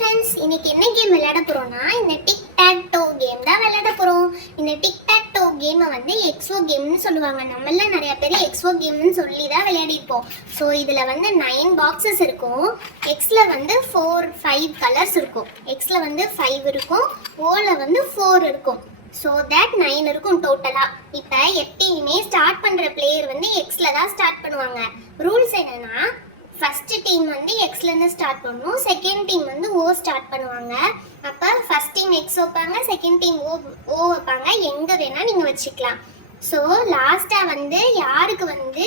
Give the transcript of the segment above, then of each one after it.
Friends, இன்னைக்கு என்ன game விளையாட போறோம்னா இந்த டிக் டாக் டோ கேம் தான் விளையாட போறோம். இந்த டிக் டாக் டோ கேமை வந்து எக்ஸோ கேம்னு சொல்லுவாங்க. நம்மள நிறைய பேர் எக்ஸோ கேம்னு சொல்லி தான் விளையாடிருப்போம். ஸோ இதில் வந்து 9 பாக்ஸஸ் இருக்கும். எக்ஸில் வந்து 5 கலர்ஸ் இருக்கும். எக்ஸில் வந்து 5 இருக்கும், ஓவில் வந்து 4 இருக்கும். ஸோ தட் 9 இருக்கும் டோட்டலாக. இப்போ எப்பயுமே ஸ்டார்ட் பண்ணுற பிளேயர் வந்து எக்ஸில் தான் ஸ்டார்ட் பண்ணுவாங்க. ரூல்ஸ் என்னன்னா, ஃபர்ஸ்ட் டீம் வந்து எக்ஸ்லேருந்து ஸ்டார்ட் பண்ணணும், செகண்ட் டீம் வந்து ஓ ஸ்டார்ட் பண்ணுவாங்க. அப்போ ஃபர்ஸ்ட் டீம் எக்ஸ் வைப்பாங்க, செகண்ட் டீம் ஓ வைப்பாங்க. எங்கே வேணால் நீங்கள் வச்சுக்கலாம். ஸோ லாஸ்ட்டாக வந்து யாருக்கு வந்து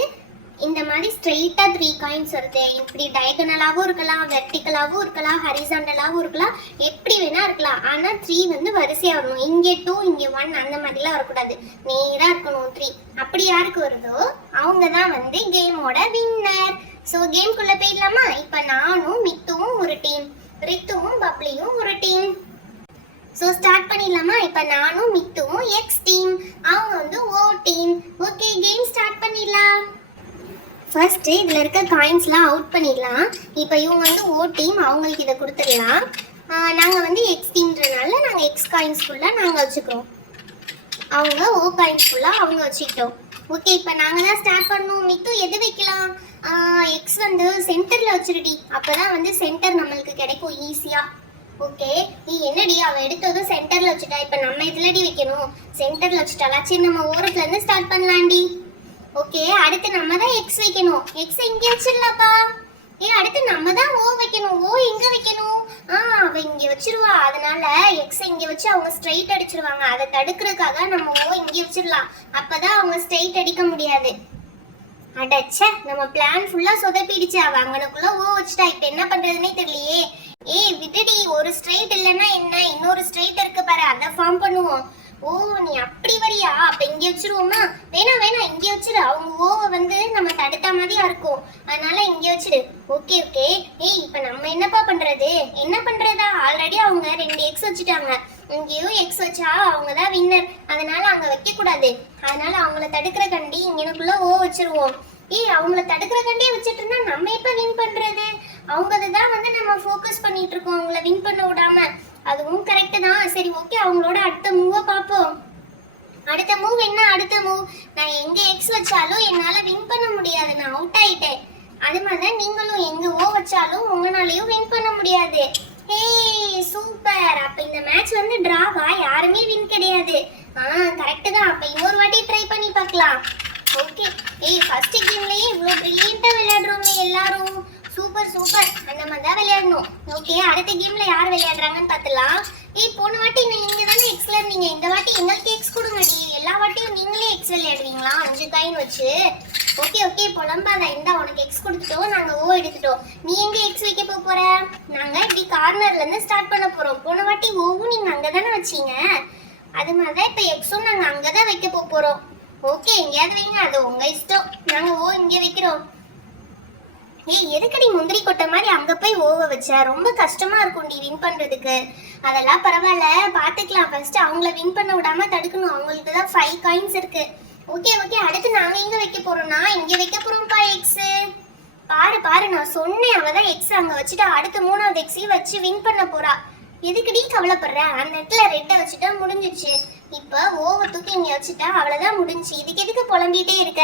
இந்த மாதிரி ஸ்ட்ரெயிட்டாக 3 காயின்ஸ் வருது, இப்படி டயகனலாகவும் இருக்கலாம், வெர்டிக்கலாகவும் இருக்கலாம், ஹரிசாண்டலாகவும் இருக்கலாம், எப்படி வேணால் இருக்கலாம். ஆனால் 3 வந்து வரிசையாக வரணும். இங்கே 2 இங்கே 1 அந்த மாதிரிலாம் வரக்கூடாது, நேராக இருக்கணும் 3. அப்படி யாருக்கு வருதோ அவங்க தான் வந்து கேமோட வின்னர். ஸோ கேம்குள்ளே போயிடலாமா? இப்போ நானும் மித்துவும் ஒரு டீம், ரித்துவும் பப்ளியும் ஒரு டீம். ஸோ ஸ்டார்ட் பண்ணிடலாமா? இப்போ நானும் மித்துவும் எக்ஸ் டீம், அவங்க வந்து ஓ டீம். ஓகே, கேம் ஸ்டார்ட் பண்ணிடலாம். ஃபர்ஸ்ட்டு இதில் இருக்க காயின்ஸ்லாம் அவுட் பண்ணிடலாம். இப்போ இவங்க வந்து ஓ டீம், அவங்களுக்கு இதை கொடுத்துடலாம். நாங்கள் வந்து எக்ஸ் டீம்ன்றனால நாங்கள் எக்ஸ் காயின்ஸ் ஃபுல்லாக நாங்கள் வச்சுக்கிறோம், அவங்க ஓ காயின்ஸ் ஃபுல்லாக அவங்க வச்சுக்கிட்டோம். ஓகே, இப்போ நாங்கள் தான் ஸ்டார்ட் பண்ணோம். மித்து எது வைக்கலாம்? எக்ஸ் வந்து சென்டரில் வச்சுருடி, அப்போ தான் வந்து சென்டர் நம்மளுக்கு கிடைக்கும் ஈஸியாக. ஓகே, நீ என்னடி அவள் எடுத்ததும் சென்டரில் வச்சுட்டா, இப்போ நம்ம இதுலடி வைக்கணும், சென்டரில் வச்சுட்டாளா? சரி, நம்ம ஓரத்துலேருந்து ஸ்டார்ட் பண்ணலாண்டி. ஓகே, அடுத்து நம்ம தான் எக்ஸ் வைக்கணும். எக்ஸ் இங்கே வச்சிடலாப்பா. அடுத்து நம்ம தான் ஓ வைக்கணும். ஓ எங்கே வைக்கணும்? அவ இங்கே வச்சிருவா, அதனால எக்ஸ் இங்கே வச்சு அவங்க ஸ்ட்ரைட் அடிச்சிருவாங்க. அதை தடுக்கிறதுக்காக நம்ம ஓ இங்கே வச்சிடலாம், அப்பதான் அவங்க ஸ்ட்ரைட் அடிக்க முடியாது. அடச்ச, நம்ம பிளான் ஃபுல்லா சொதப்பிடுச்சு. அவ அங்கனக்குள்ள ஓ வச்சுட்டா, இப்ப என்ன பண்றதுன்னே தெரியலையே. விட்டுடி, ஒரு ஸ்ட்ரைட் இல்லைன்னா என்ன, இன்னொரு ஸ்ட்ரைட் இருக்கு பாரு, அதை ஃபார்ம் பண்ணுவோம். ஓ நீ அப்படி வரியா? அப்ப இங்க வச்சிருவோமா? வேணாம் இங்க வச்சிரு, அவங்க ஓவை வந்து நம்ம தடுத்த மாதிரியா இருக்கும், அதனால இங்க வச்சிரு. Okay okay. இப்ப நம்ம என்னப்பா பண்றது? என்ன பண்றதா? ஆல்ரெடி அவங்க 2 எக்ஸ் வச்சுட்டாங்க, இங்கேயும் எக்ஸ் வச்சா அவங்க தான் வின்னர், அதனால அங்க வைக்க கூடாது. அதனால அவங்கள தடுக்கிற கண்டி இங்கனுக்குள்ள ஓ வச்சிருவோம். அவங்கள தடுக்கிற கண்டியே வச்சுட்டு இருந்தா நம்ம எப்ப வின் பண்றது? அவங்கதான் வந்து நம்ம ஃபோக்கஸ் பண்ணிட்டு இருக்கோம், அவங்கள வின் பண்ண விடாம. அதுவும் கரெக்ட் தான். சரி ஓகே, அவங்களோட அடுத்த மூவை பார்ப்போம். அடுத்த மூவ் என்ன? அடுத்த மூவ், நான் எங்க எக்ஸ் வச்சாலும் என்னால வின் பண்ண முடியாது, நான் அவுட் ஆயிட்டேன். அது மாதிரிதான் நீங்களும் எங்க ஓ வச்சாலும் உங்களாலையும் வின் பண்ண முடியாது. சூப்பர். அப்ப இந்த மேட்ச் வந்து டிராவா, யாருமே வின் கிடையாது. கரெக்ட் தான். அப்ப இன்னொரு வாட்டி ட்ரை பண்ணி பார்க்கலாம். ஓகே. ஃபர்ஸ்ட் கேம்லயே இவ்வளவு பிரில்லியண்டா விளையாடுறோமே எல்லாரும். சூப்பர் சூப்பர், அந்த மாதிரி தான் விளையாடணும். ஓகே, அடுத்த கேம்ல யார் விளையாடுறாங்கன்னு பார்த்துலாம். போன வாட்டி நீங்க தானே எக்ஸ்ல இருந்தீங்க, இந்த வாட்டி எங்களுக்கு எக்ஸ் கொடுங்கடி. எல்லா வாட்டியும் நீங்களே எக்ஸ் விளையாடுவீங்களா 5 காயின் வச்சு? ஓகே ஓகே, புலம்பாத. இந்த உனக்கு எக்ஸ் கொடுத்துட்டோம், நாங்க ஓ எடுத்துட்டோம். நீ எங்க எக்ஸ் வைக்க போற? நாங்க இப்படி கார்னர்ல இருந்து ஸ்டார்ட் பண்ண போறோம். போன வாட்டி ஓவும் நீங்க அங்கதானே வச்சீங்க, அது மாதிரிதான் இப்ப எக்ஸும் நாங்க அங்கதான் வைக்க போறோம். ஓகே, எங்கேயாவது வைங்க, அது உங்க இஷ்டம். நாங்க ஓ இங்க வைக்கிறோம். எதுக்கடி முந்திரி கொட்டை மாதிரி அங்க போய் ஓவ வச்ச? ரொம்ப கஷ்டமா இருக்கும் டி வின் பண்றதுக்கு. அதெல்லாம் பரவாயில்ல, பாத்துக்கலாம். ஃபர்ஸ்ட் அவங்கள வின் பண்ண விடாம தடுக்கணும். அவங்களுக்கு தான் 5 காயின்ஸ் இருக்கு. ஓகே ஓகே, அடுத்து நாங்க எங்க வைக்க போறோம்னா, இங்க வைக்க போறோம்ப்பா எக்ஸ். பாரு நான் சொன்னேன், அவதான் எக்ஸ் அங்க வச்சுட்டா. அடுத்து 3வது எக்ஸையும் வச்சு வின் பண்ண போறா. எதுக்கடி கவலைப்படுற? அந்த இடத்துல ரெட்டை வச்சுட்டா முடிஞ்சிச்சு. இப்ப ஓவ தூக்கி இங்க வச்சுட்டா அவ்வளவுதான் முடிஞ்சு. இதுக்கு எதுக்கு புலம்பிட்டே இருக்க?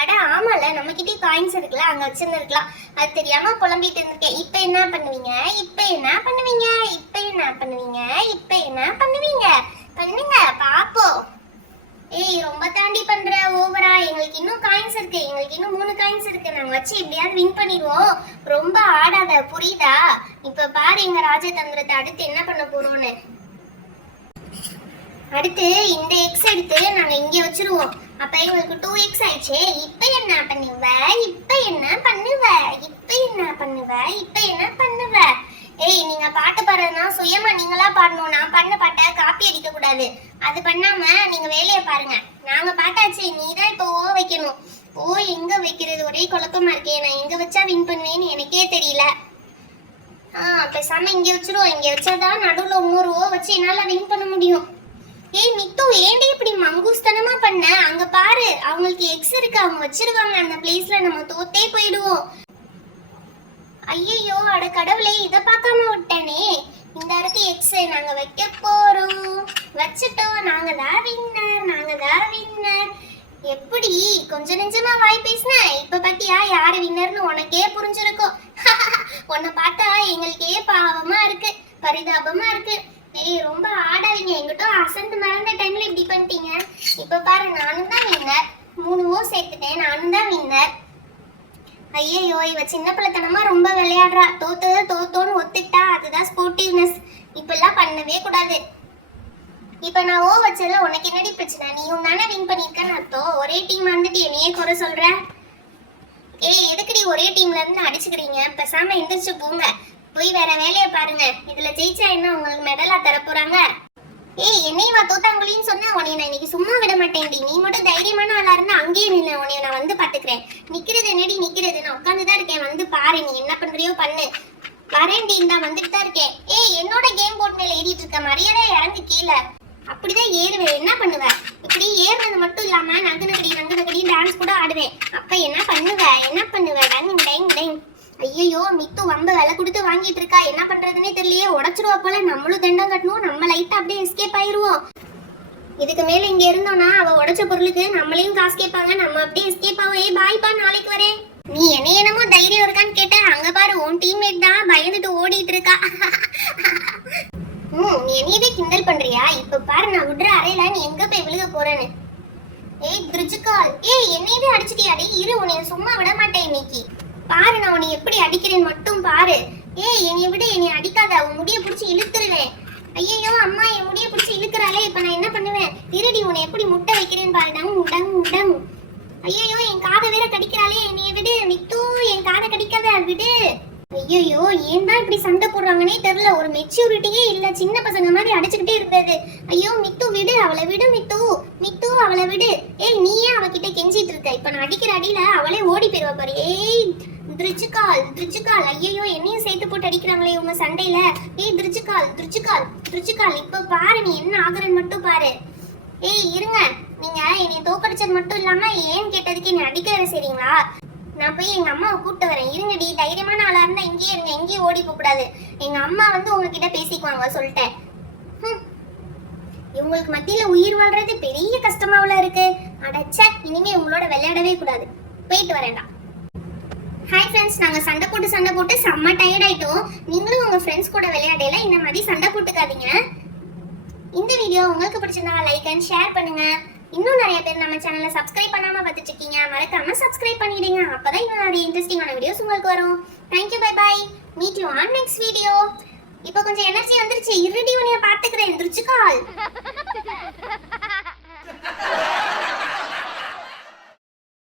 அட ஆமால, நம்ம கிட்டே காயின்ஸ் இருக்குல்ல, அங்க வச்சிருந்துருக்கலாம், அது தெரியாம புலம்பிட்டு இருந்திருக்கேன். இப்ப என்ன பண்ணுவீங்க? பண்ணுங்க பாப்போம். ரொம்ப தாண்டி பண்ற, ஓவரா. எங்களுக்கு இன்னும் காயின்ஸ் இருக்கு, எங்களுக்கு இன்னும் 3 காயின்ஸ் இருக்கு, நாங்க வச்சு எப்படியாவது வின் பண்ணிடுவோம். ரொம்ப ஆடாத, புரியுதா? இப்ப பாரு எங்க ராஜதந்திரத்தை. அடுத்து என்ன பண்ண போறோம்னு. அடுத்து இந்த எக்ஸ் எடுத்து நாங்க இங்க வச்சிருவோம். அப்ப எங்களுக்கு 2x ஆயிடுச்சு. இப்ப என்ன பண்ணுவ? நீங்க பாட்டு பாடுறதுனா சுயமா நீங்களா பாடணும். நான் பண்ண பாட்டை காப்பி அடிக்க கூடாது. அது பண்ணாம நீங்க வேலையை பாருங்க. நாங்க பாட்டாச்சு, நீ தான் இப்போ ஓ வைக்கணும். ஓ எங்க வைக்கிறது? ஒரே குழப்பமா இருக்கே. நான் எங்க வச்சா வின் பண்ணுவேன்னு எனக்கே தெரியல. பேசாம இங்க வச்சிருவோம். இங்க வச்சாதான் நடுவுல இன்னொரு ஓ வச்சு என்னால வின் பண்ண முடியும். மித்து, ஏண்டி இப்படி மங்கூஸ்தனமா பண்ண? அங்க பாரு, அவங்களுக்கு எக்ஸ் இருக்கு, அவங்க வச்சிருவாங்க அந்த பிளேஸ்ல. நம்ம தோத்தே போயிடுவோம். ஐயோ, அட கடவுளே, இதை பார்க்காம விட்டேனே. நாங்க வைக்க போறோம். வச்சிட்டோம். நாங்க தான் வின்னர். எப்படி கொஞ்ச நெஞ்சமா வாய் பேசின? இப்ப பாத்தியா யாரு வின்னர்னு உனக்கே புரிஞ்சிருக்கும். உன்னை பார்த்தா எங்களுக்கே பாவமா இருக்கு, பரிதாபமா இருக்கு. ஏய் ரொம்ப ஆடாதீங்க, எங்கிட்ட அசந்து மறந்த டைம்ல இப்படி பண்ணிட்டீங்க. இப்ப பாரு நானும் தான் வின்னர். 3 சேர்த்துட்டேன், நானும் தான் வின்னர். ஐயோ இவ சின்ன பிள்ளைத்தனமா ரொம்ப விளையாடுறா. தோத்தோன்னு ஒத்துட்டா அதுதான் ஸ்போர்ட்டிவ்னஸ். இப்பெல்லாம் பண்ணவே கூடாது. இப்ப நான் வச்சதுல உனக்கு என்னடி பிரச்சனை? நீயும் தானே வின் பண்ணிருக்கன்னு அர்த்தம். ஒரே டீம் வந்துட்டு என்னையே குறை சொல்ற. ஏய் எதுக்குடி ஒரே டீம்ல இருந்து அடிச்சுக்கிறீங்க? பேசாம எந்திரிச்சு போங்க, போய் வேற வேலையை பாருங்க. இதுல ஜெயிச்சா என்ன உங்களுக்கு மெடலா தர போறாங்க? ஏய் என்னையவா தோத்தாங்குழின்னு சொன்னா உன்னை நான் இன்னைக்கு சும்மா விட மாட்டேன்டி. நீ மட்டும் தைரியமான ஆளா இருந்தா அங்கேயே நில்ல, உன்னைய நான் வந்து பாத்துக்கிறேன். நிக்கிறது என்னடி நிக்கிறது? நான் உட்காந்துதான் இருக்கேன், வந்து பாரு. நீ என்ன பண்றியோ பண்ணு. வரேன்டி, இந்தா வந்துட்டு தான் இருக்கேன். ஏய் என்னோட கேம் போர்ட் மேல ஏறிட்டு இருக்க, மரியாதை இறங்கு கீழே. அப்படிதான் ஏறுவேன். என்ன பண்ணுவேன்? இப்படி ஏறினது மட்டும் இல்லாம நங்கு டான்ஸ் கூட ஆடுவேன். அப்ப என்ன பண்ணுவ? டைங். ஐயோ மித்து வம்ப விலை கொடுத்து வாங்கிட்டு இருக்கா. என்ன பண்றதுன்னே தெரியலையே. உடைச்சிருவா போல. நம்மளும் தண்டம் கட்டணும். நம்ம லைட்டா அப்படியே எஸ்கேப் ஆயிருவோம். இதுக்கு மேல இங்க இருந்தோம்னா அவ உடைச்ச பொருளுக்கு நம்மளையும் காசு கேட்பாங்க. நம்ம அப்படியே எஸ்கேப் ஆகும். ஏய் பாய்ப்பா, நாளைக்கு வரேன். நீ என்னமோ தைரியம் இருக்கான்னு கேட்ட, அங்க பாரு உன் டீம்மேட் தான் பயந்துட்டு ஓடிட்டு இருக்கா. நீ என்னையவே கிண்டல் பண்றியா? இப்ப பாரு நான் விடுற அறையில நீ எங்க போய் விழுக போறேன்னு. ஏய் திருச்சுக்கால், ஏய் என்னையவே அடிச்சிட்டியாடி. இரு உன்னைய சும்மா விட மாட்டேன் இன்னைக்கு. பாரு நான் உன்னை எப்படி அடிக்கிறேன்னு மட்டும் பாரு. ஏய் என்னைய விட, என்னைய அடிக்காத. உன் முடிய பிடிச்சி இழுத்துருவேன். ஐயோ அம்மா என் முடிய பிடிச்சி இழுக்கிறாளே. இப்ப நான் என்ன பண்ணுவேன்? இருடி உன்னை எப்படி முட்டை வைக்கிறேன்னு பாரு. டங். ஐயோ என் காதை வேற கடிக்கிறாளே. என்னைய விடு மித்து, என் காதை கடிக்காத, விடு. ஐயோ ஏன் தான் இப்படி சண்டை போடுறாங்கன்னே தெரியல. ஒரு மெச்சூரிட்டியே இல்ல. சின்ன பசங்க மாதிரி அடிச்சுக்கிட்டே இருந்தது. ஐயோ மித்து விடு, அவளை விடு. மித்து அவளை விடு. ஏய் நீ ஏன் அவகிட்ட கெஞ்சிட்டு இருக்க? இப்ப நான் அடிக்கிற அடியில அவளே ஓடி போயிருவா பாரு. ஏய் திருச்சுக்கால். ஐயோ என்னையும் சேர்த்து போட்டு அடிக்கிறாங்களே இவங்க சண்டையில. ஏய் திருச்சுக்கால் இப்ப பாரு நீ என்ன ஆகுறன்னு மட்டும் பாரு. ஏய் இருங்க, நீங்க என்னை தோக்கடிச்சது மட்டும் இல்லாம ஏன் கேட்டதுக்கு என்னை அடிக்க வேற செய்றீங்களா? நான் போய் எங்க அம்மாவை கூப்பிட்டு வரேன். இருங்கடி, தைரியமான ஆளா இருந்தா இங்கேயே இருங்க, எங்கேயும் ஓடி போக கூடாது. எங்க அம்மா வந்து உங்ககிட்ட பேசிக்குவாங்க சொல்லிட்டேன். இவங்களுக்கு மத்தியில உயிர் வாழ்றது பெரிய கஷ்டமாவுல இருக்கு. அடச்ச, இனிமே உங்களோட விளையாடவே கூடாது. போயிட்டு வரேன்டா. ஹாய் ஃப்ரெண்ட்ஸ், நாங்க சண்டை போட்டு செம்ம டயர்ட் ஆயிட்டோம். நீங்களும் உங்க ஃப்ரெண்ட்ஸ் கூட விளையாடல இந்த மாதிரி சண்டை போட்டுக்காதீங்க. இந்த வீடியோ உங்களுக்கு பிடிச்சிருந்தா லைக் அண்ட் ஷேர் பண்ணுங்க. இன்னும் நிறைய பேர் நம்ம சேனலை சப்ஸ்கிரைப் பண்ணாம பார்த்துட்டு இருக்கீங்க. மறக்காம சப்ஸ்கிரைப் பண்ணிடுங்க. அப்பதான் இன்னும் நிறைய இன்ட்ரெஸ்டிங்கான வீடியோஸ் உங்களுக்கு வரும். Thank you, bye. Meet you on next video. இப்போ கொஞ்சம் எனர்ஜி வந்துருச்சு. இருடி உன்னைய பாத்துக்கிறேன் திருச்சுக்கால்.